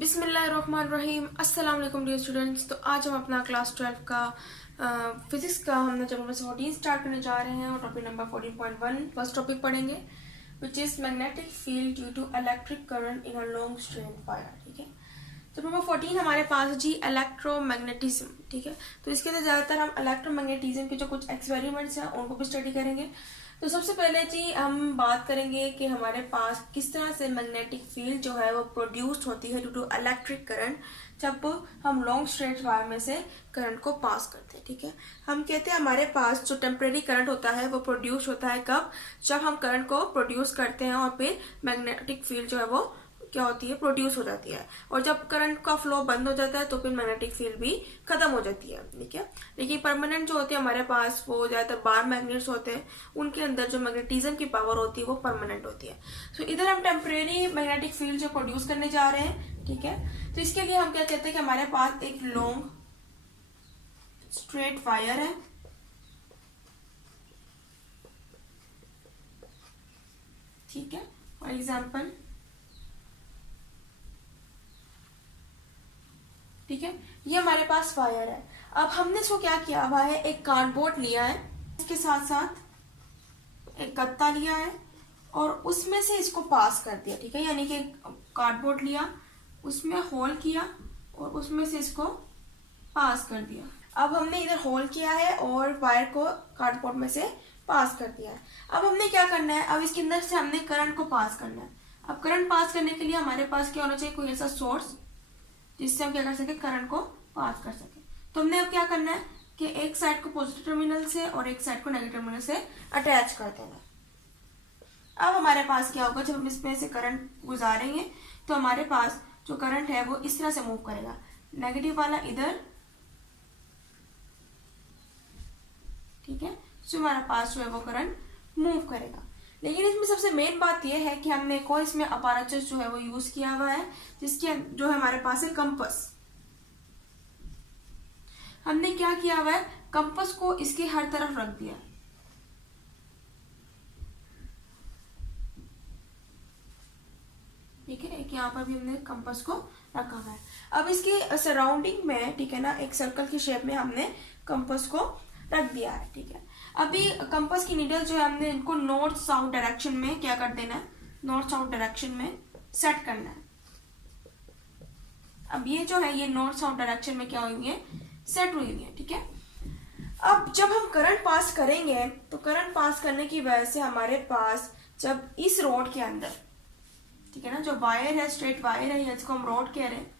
बिस्मिल्लाहिर्रहमानिर्रहीम। अस्सलाम वालेकुम डियर स्टूडेंट्स। तो आज हम अपना क्लास 12 का फिजिक्स का हमने चैप्टर नंबर 14 स्टार्ट करने जा रहे हैं और टॉपिक नंबर 14.1 फर्स्ट टॉपिक पढ़ेंगे which is magnetic field due to electric current in a long straight wire. ठीक है, तो नंबर 14 हमारे पास जी इलेक्ट्रोमैग्नेटिज्म। ठीक है, तो इसके अंदर ज़्यादातर हम इलेक्ट्रोमैग्नेटिज्म के जो कुछ एक्सपेरिमेंट्स हैं उनको भी स्टडी करेंगे। तो सबसे पहले जी हम बात करेंगे कि हमारे पास किस तरह से मैग्नेटिक फील्ड जो है वो प्रोड्यूस्ड होती है ड्यू टू इलेक्ट्रिक करंट जब हम लॉन्ग स्ट्रेट वायर में से करंट को पास करते हैं। ठीक है, हम कहते हैं हमारे पास जो टेम्परेरी करंट होता है वो प्रोड्यूस होता है कब, जब हम करंट को प्रोड्यूस करते हैं और फिर मैग्नेटिक फील्ड जो है वो क्या होती है, प्रोड्यूस हो जाती है। और जब करंट का फ्लो बंद हो जाता है तो फिर मैग्नेटिक फील्ड भी खत्म हो जाती है। ठीक है, लेकिन परमानेंट जो होती है हमारे पास वो ज्यादातर बार मैग्नेट्स होते हैं, उनके अंदर जो मैग्नेटिज्म की पावर होती है वो परमानेंट होती है। तो इधर हम टेम्परेरी मैग्नेटिक फील्ड जो प्रोड्यूस करने जा रहे हैं। ठीक है, तो इसके लिए हम क्या कहते हैं कि हमारे पास एक लॉन्ग स्ट्रेट वायर है। ठीक है, फॉर एग्जाम्पल ठीक है, ये हमारे पास वायर है। अब हमने इसको क्या किया हुआ है, एक कार्डबोर्ड लिया है, इसके साथ साथ एक गत्ता लिया है और उसमें से इसको पास कर दिया। ठीक है, यानी कि कार्डबोर्ड लिया, उसमें होल किया और उसमें से इसको पास कर दिया। अब हमने इधर होल किया है और वायर को कार्डबोर्ड में से पास कर दिया है। अब हमने क्या करना है, अब इसके अंदर से हमने करंट को पास करना है। अब करंट पास करने के लिए हमारे पास क्या होना चाहिए, कोई ऐसा सोर्स जिससे हम क्या कर सके, करंट को पास कर सके। तो हमने अब क्या करना है कि एक साइड को पॉजिटिव टर्मिनल से और एक साइड को नेगेटिव टर्मिनल से अटैच कर देना। अब हमारे पास क्या होगा, जब हम इसमें से करंट गुजारेंगे तो हमारे पास जो करंट है वो इस तरह से मूव करेगा, नेगेटिव वाला इधर। ठीक है, तो हमारे पास जो है वो करंट मूव करेगा। लेकिन इसमें सबसे मेन बात यह है कि हमने एक और इसमें अपैरेचर जो है वो यूज किया हुआ है, जिसके जो है हमारे पास है कंपास। हमने क्या किया हुआ है, कंपास को इसके हर तरफ रख दिया। ठीक है, एक यहाँ पर भी हमने कंपास को रखा हुआ है। अब इसके सराउंडिंग में, ठीक है ना, एक सर्कल की शेप में हमने कंपास को रख दिया है। ठीक है, अभी कंपास की नीडल जो है हमने इनको नॉर्थ साउथ डायरेक्शन में क्या कर देना है, नॉर्थ साउथ डायरेक्शन में सेट करना है। अब ये जो है ये नॉर्थ साउथ डायरेक्शन में क्या हुई है, सेट हुई हुई है। ठीक है, अब जब हम करंट पास करेंगे तो करंट पास करने की वजह से हमारे पास जब इस रोड के अंदर, ठीक है ना, जो वायर है स्ट्रेट वायर है, जिसको हम रोड कह रहे हैं,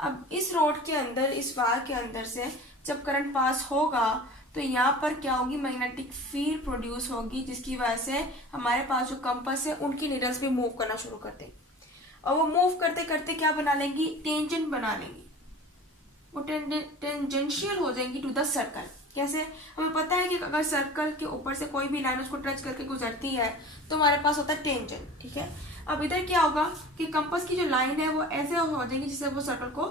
अब इस रोड के अंदर, इस वायर के अंदर से जब करंट पास होगा तो यहाँ पर क्या होगी, मैग्नेटिक फील्ड प्रोड्यूस होगी, जिसकी वजह से हमारे पास जो कंपास है उनकी नीडल्स भी मूव करना शुरू कर देंगी। और वो मूव करते करते क्या बना लेंगी, टेंजेंट बना लेंगी। वो टेंजेंशियल हो जाएंगी टू द सर्कल। कैसे, हमें पता है कि अगर सर्कल के ऊपर से कोई भी लाइन उसको टच करके गुजरती है तो हमारे पास होता है टेंजेंट। ठीक है, अब इधर क्या होगा कि कंपास की जो लाइन है वो ऐसे हो जाएगी जिससे वो सर्कल को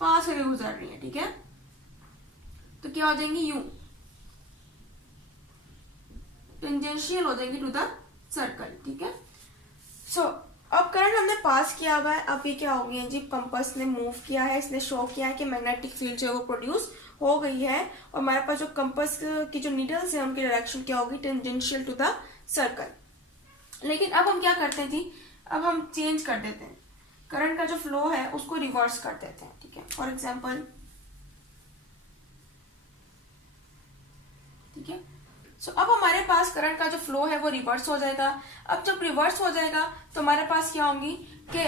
पास करके गुजर रही है। ठीक है, तो क्या हो जाएंगी, यूं टेंजेंशियल हो जाएंगी टू द सर्कल। ठीक है, सो अब करंट हमने पास किया हुआ है। अब ये क्या हो गई है जी, कंपास ने मूव किया है, इसने शो किया है कि मैग्नेटिक फील्ड जो है वो प्रोड्यूस हो गई है और हमारे पास जो कंपास की जो नीडल्स है उनकी डायरेक्शन क्या होगी, टेंजेंशियल टू द सर्कल। लेकिन अब हम क्या करते हैं जी, अब हम चेंज कर देते हैं, करंट का जो फ्लो है उसको रिवर्स कर देते हैं। ठीक है, फॉर एग्जाम्पल, ठीक है, सो अब हमारे पास करंट का जो फ्लो है वो रिवर्स हो जाएगा। अब जब रिवर्स हो जाएगा तो हमारे पास क्या होंगी कि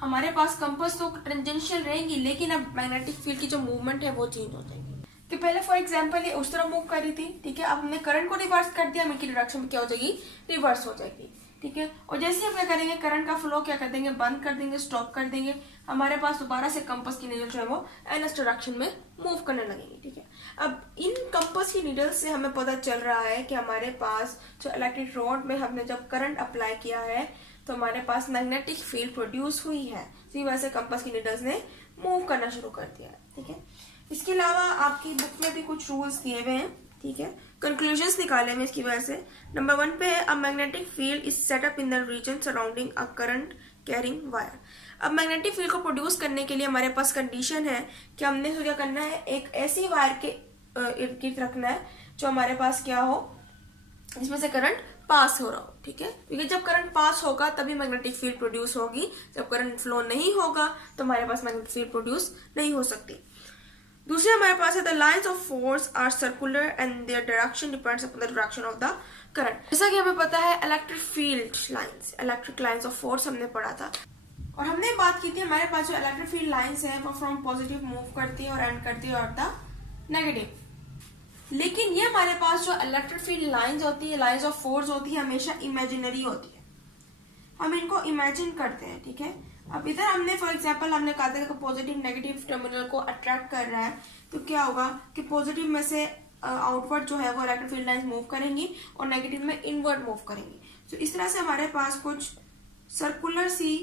हमारे पास कंपास तो टेंजेंशियल रहेंगी, लेकिन अब मैग्नेटिक फील्ड की जो मूवमेंट है वो चेंज हो जाएगी। कि पहले फॉर एग्जांपल ये उस तरह मूव कर रही थी, ठीक है, अब हमने करंट को रिवर्स कर दिया, इनकी डायरेक्शन में क्या हो जाएगी, रिवर्स हो जाएगी। ठीक है, और जैसे हम क्या करेंगे, करंट का फ्लो क्या कर देंगे, बंद कर देंगे, स्टॉप कर देंगे, हमारे पास दोबारा से कंपास की नीडल जो है वो एनएस डायरेक्शन में मूव करने लगेंगी। ठीक है, अब इन कंपास की नीडल से हमें पता चल रहा है कि हमारे पास जो इलेक्ट्रिक रॉड में हमने जब करंट अप्लाई किया है तो हमारे पास मैग्नेटिक फील्ड प्रोड्यूस हुई है, इसी वजह से कंपास की नीडल्स ने मूव करना शुरू कर दिया है। ठीक है, इसके अलावा आपकी बुक में भी कुछ रूल्स दिए हुए हैं। ठीक है, कंक्लूजन्स निकाले में इसकी वजह से। नंबर 1 पे है, a magnetic field is set up in the region surrounding a current carrying wire. अब मैग्नेटिक फील्ड को प्रोड्यूस करने के लिए हमारे पास कंडीशन है कि हमने क्या करना है, एक ऐसी वायर के इर्द गिर्द रखना है जो हमारे पास क्या हो, जिसमें से करंट पास हो रहा हो, ठीक है। क्योंकि जब करंट पास होगा तभी मैग्नेटिक फील्ड प्रोड्यूस होगी, जब करंट फ्लो नहीं होगा तो हमारे पास मैग्नेटिक फील्ड प्रोड्यूस नहीं हो सकती। दूसरे हमारे पास है the lines of force are circular and their direction depends upon the direction of the current. जैसा कि हमें पता है electric field lines, electric lines of force हमने पढ़ा था, और हमने बात की थी हमारे पास जो इलेक्ट्रिक फील्ड लाइन्स है वो फ्रॉम पॉजिटिव मूव करती है और एंड करती है और द नेगेटिव। लेकिन ये हमारे पास जो इलेक्ट्रिक फील्ड लाइन्स होती है, लाइन्स ऑफ फोर्स होती है, हमेशा इमेजिनरी होती है, हम इनको इमेजिन करते हैं, ठीक है। अब इधर हमने फॉर एग्जांपल हमने कहा था कि पॉजिटिव नेगेटिव टर्मिनल को अट्रैक्ट कर रहा है, तो क्या होगा कि पॉजिटिव में से आउटवर्ड जो है वो इलेक्ट्रिक फील्ड लाइन्स मूव करेंगी और नेगेटिव में इनवर्ड मूव करेंगी। तो इस तरह से हमारे पास कुछ सर्कुलर सी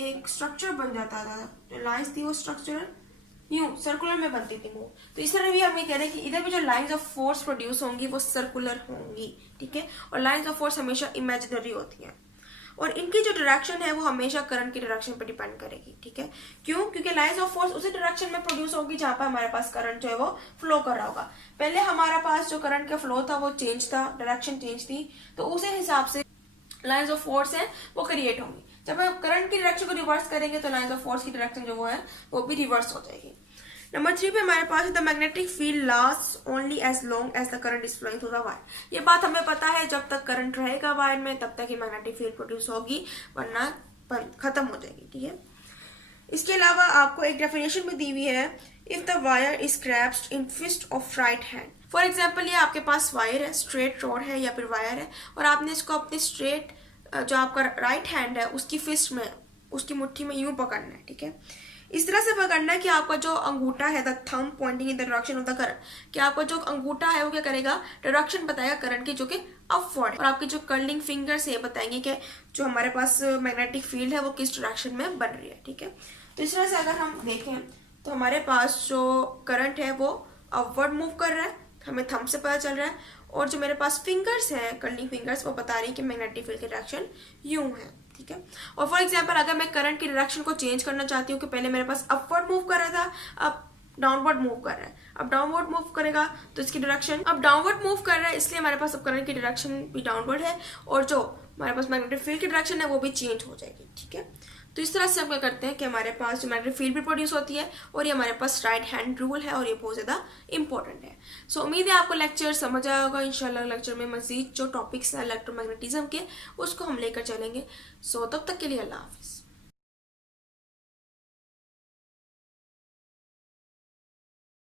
एक स्ट्रक्चर बन जाता था, जो लाइन्स थी वो स्ट्रक्चरल यूं सर्कुलर में बनती थी मूव। तो इस तरह भी हम ये कह रहे हैं कि इधर भी जो लाइन्स ऑफ फोर्स प्रोड्यूस होंगी वो सर्कुलर होंगी, ठीक है। और लाइन्स ऑफ फोर्स हमेशा इमेजिनरी होती हैं और इनकी जो डायरेक्शन है वो हमेशा करंट की डायरेक्शन पर डिपेंड करेगी, ठीक है। क्यों? क्योंकि लाइन्स ऑफ फोर्स उसी डायरेक्शन में प्रोड्यूस होगी जहां पर हमारे पास करंट जो है वो फ्लो कर रहा होगा। पहले हमारा पास जो करंट का फ्लो था वो चेंज था, डायरेक्शन चेंज थी, तो उसी हिसाब से लाइन्स ऑफ फोर्स है वो क्रिएट होंगी। जब हम करंट की डायरेक्शन को रिवर्स करेंगे तो लाइन्स ऑफ फोर्स की डायरेक्शन जो वो है वो भी रिवर्स हो जाएगी। नंबर 3 पे हमारे पास the magnetic field last only as long as the current is flowing through the wire. ये बात हमें पता है, जब तक करंट रहेगा वायर में तब तक ही मैग्नेटिक फील्ड प्रोड्यूस होगी, वरना खत्म हो जाएगी, ठीक है। इसके अलावा आपको एक डेफिनेशन भी दी हुई है, if the wire is grasped in fist of right hand. For example ये आपके पास वायर है, स्ट्रेट रॉड है या फिर वायर है, और आपने इसको अपने स्ट्रेट जो आपका राइट हैंड है उसकी फिस्ट में, उसकी मुट्ठी में यूं पकड़ना है, ठीक है। इस तरह से पकड़ना है कि आपका जो अंगूठा है the thumb pointing in the direction of the current, कि आपका जो अंगूठा है वो क्या करेगा, डायरेक्शन बताएगा करंट की जो कि अपवर्ड है, और आपके जो कर्लिंग फिंगर्स ये बताएंगे कि जो हमारे पास मैग्नेटिक फील्ड है वो किस डायरेक्शन में बन रही है, ठीक है। तो इस तरह से अगर हम देखें तो हमारे पास जो करंट है वो अपवर्ड मूव कर रहा है, हमें थंब से पता चल रहा है, और जो मेरे पास फिंगर्स हैं, कर्लिंग फिंगर्स, वो बता रही है कि मैग्नेटिक फील्ड की डायरेक्शन यूं है, ठीक है। और फॉर एग्जांपल अगर मैं करंट की डायरेक्शन को चेंज करना चाहती हूँ कि पहले मेरे पास अपवर्ड मूव कर रहा था, अब डाउनवर्ड मूव कर रहा है, अब डाउनवर्ड मूव करेगा तो इसकी डायरेक्शन, अब डाउनवर्ड मूव कर रहा है इसलिए हमारे पास अब करंट की डायरेक्शन भी डाउनवर्ड है, और जो हमारे पास मैग्नेटिक फील्ड की डायरेक्शन है वो भी चेंज हो जाएगी, ठीक है। तो इस तरह से हम क्या करते हैं कि हमारे पास जो मैग्नेटिक फील्ड भी प्रोड्यूस होती है, और ये हमारे पास राइट हैंड रूल है, और ये बहुत ज़्यादा इंपॉर्टेंट है। सो उम्मीद है आपको लेक्चर समझ आया होगा। इंशाल्लाह लेक्चर में मजीद जो टॉपिक्स हैं इलेक्ट्रोमैग्नेटिज्म के उसको हम लेकर चलेंगे। सो तब तक के लिए अल्लाह हाफिज़।